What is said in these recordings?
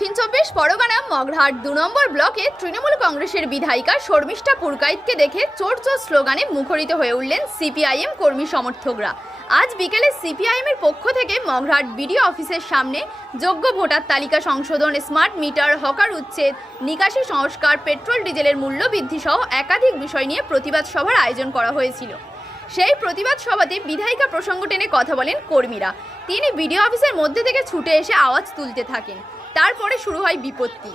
দক্ষিণ 24 পরগনা মগরাহাট 2 নম্বর ব্লকে তৃণমূল কংগ্রেসের বিধায়িকা শর্মিষ্ঠা পুরকাইতকে দেখে চোর চোর স্লোগানে মুখরিত হয়ে উঠলেন সিপিআইএম কর্মী সমর্থকরা। আজ বিকেলে সিপিআইএমের পক্ষ থেকে মগরাহাট বিডিও অফিসের সামনে যোগ্য ভোটার তালিকা সংশোধন, স্মার্ট মিটার, হকার উচ্ছেদ, নিকাশি সংস্কার, পেট্রোল ডিজেলের মূল্য বৃদ্ধি সহ একাধিক বিষয় নিয়ে প্রতিবাদ সভার আয়োজন করা হয়েছিল। সেই প্রতিবাদ সভাতে বিধায়িকা প্রসঙ্গ টেনে কথা বলেন কর্মীরা। তিনি বিডিও অফিসের মধ্যে থেকে ছুটে এসে আওয়াজ তুলতে থাকেন। তারপরে শুরু হয় বিপত্তি।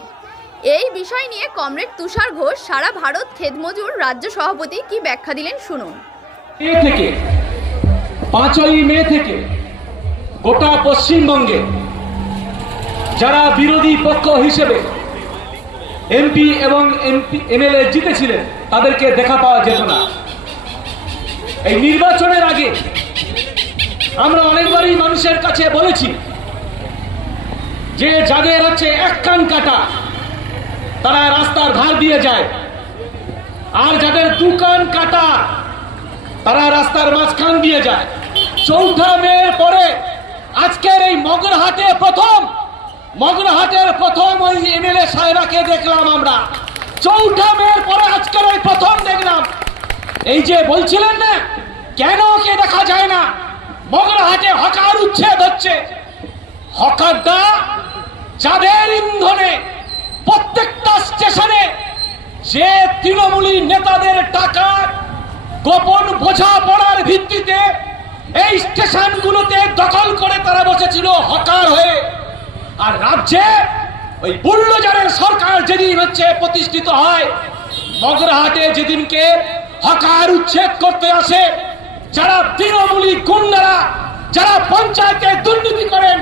এই বিষয় নিয়ে কমরেড তুষার ঘোষ, সারা ভারত খেতমজুর রাজ্য সভাপতি কি ব্যাখ্যা দিলেন শুনুন। 5ই মে থেকে গোটা পশ্চিমবঙ্গে যারা বিরোধী পক্ষ হিসেবে এমপি এবং এমএলএ জিতেছিলেন তাদেরকে দেখা পাওয়া যেত না। এই নির্বাচনের আগে আমরা অনেকবারই মানুষের কাছে বলেছি যে যাদের হচ্ছে এক কান কাটা তারা রাস্তার ধার দিয়ে যায়, আর যাদের দু কান কাটা তারা রাস্তার মাঝখান দিয়ে যায়। 4 মের পরে আজকের এই মগরাহাটের প্রথম ওই এমএলএ সাহেবাকে দেখলাম আমরা। 4 মের পরে আজকের এই প্রথম দেখলাম। এই যে বলছিলেন না কেন ওকে দেখা যায় না, মগরাহাটে হকার উচ্ছেদ হচ্ছে। হকাররা যাদের ইন্ধনে প্রত্যেকটা স্টেশনে যে তৃণমূলী নেতাদের টাকা গোপন বোঝাপড়ার ভিত্তিতে এই স্টেশনগুলোতে দখল করে তারা বসেছিল হকার হয়ে, আর রাজ্যে ওই বুল্ডোজারের সরকার যেদিন হচ্ছে প্রতিষ্ঠিত হয়, মগরাহাটে যেদিনকে হকার উচ্ছেদ করতে আসে যারা তৃণমূলী গুন্ডারা, যারা পঞ্চায়েতে দুর্নীতি করেন,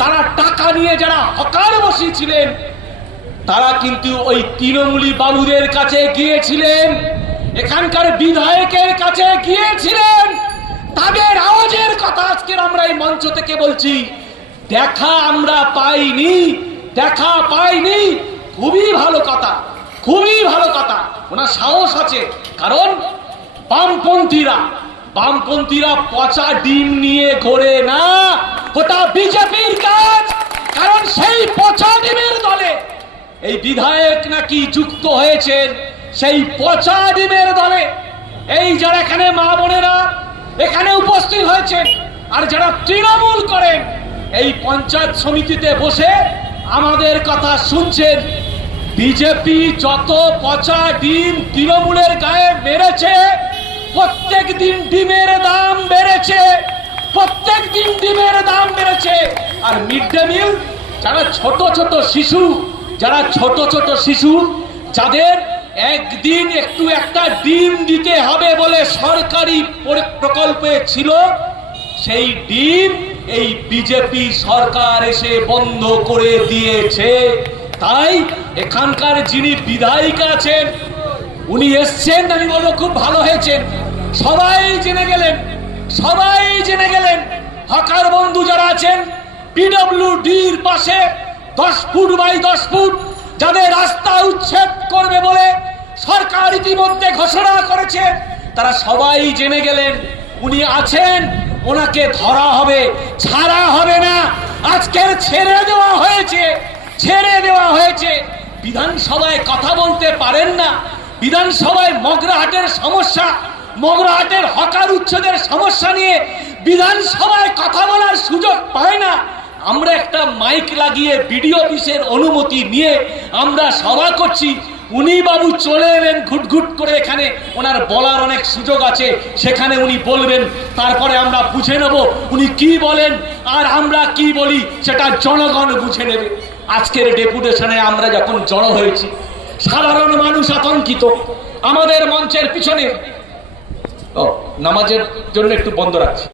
তারা টাকা নিয়ে যারা হকার বসিয়েছিলেন তারা কিন্তু ওই তৃণমূলী বাবুদের কাছে গিয়েছিলেন, এখানকার বিধায়কের কাছে গিয়েছিলেন। তাদের আওয়াজের কথা আজকে আমরা এই মঞ্চ থেকে বলছি। দেখা আমরা পাইনি। খুবই ভালো কথা। ওনার সাহস আছে, কারণ বামপন্থীরা পচা ডিম নিয়ে ঘোরে না, ওটা বিজেপির কাজ। কারণ সেই পচা ডিমের দলে এই বিধায়ক নাকি যুক্ত হয়েছেন, সেই পচা ডিমের দলে। এই যারা এখানে মা বোনেরা এখানে উপস্থিত হয়েছেন আর যারা তৃণমূল করেন, এই পঞ্চায়েত সমিতিতে বসে আমাদের কথা শুনছেন। বিজেপি যত পচা ডিম তৃণমূলের গায়ে মেরেছে, প্রত্যেক দিন ডিমের দাম বেড়েছে। আর মিড ডে মিল যারা ছোট শিশু যাদের একদিন একটা ডিম দিতে হবে বলে সরকারি প্রকল্পে ছিল, সেই ডিম এই বিজেপি সরকার এসে বন্ধ করে দিয়েছে। তাই এখানকার যিনি বিধায়িকা আছেন উনি এসছেন, আমি বলবো খুব ভালো হয়েছেন। সবাই জেনে গেলেন হকার বন্ধু যারা আছেন পিডব্লিউডির পাশে 10 ফুট বাই 10 ফুট যাদের রাস্তা উচ্ছেদ করবে বলে সরকার ইতিমধ্যে ঘোষণা করেছে, তারা সবাই জেনে গেলেন উনি আছেন। ওনাকে ধরা হবে, ছাড়া হবে না। আজকের ছেড়ে দেওয়া হয়েছে। বিধানসভায় কথা বলতে পারেন না। বিধানসভায় মগরাহাটের হকার উচ্ছেদের সমস্যা নিয়ে বিধানসভায় কথা বলার সুযোগ পায় না। আমরা একটা মাইক লাগিয়ে বিডিও অফিসের অনুমতি নিয়ে আমরা সভা করছি, উনি বাবু চলে এলেন ঘুটঘুট করে। এখানে ওনার বলার অনেক সুযোগ আছে, সেখানে উনি বলবেন, তারপরে আমরা বুঝে নেব উনি কি বলেন আর আমরা কি বলি, সেটা জনগণ বুঝে নেবে। আজকের ডেপুটেশনে আমরা যখন জড়ো হয়েছি, সাধারণ মানুষ আতঙ্কিত। আমাদের মঞ্চের পিছনে নামাজের জন্য একটু বন্ধ রাখছি।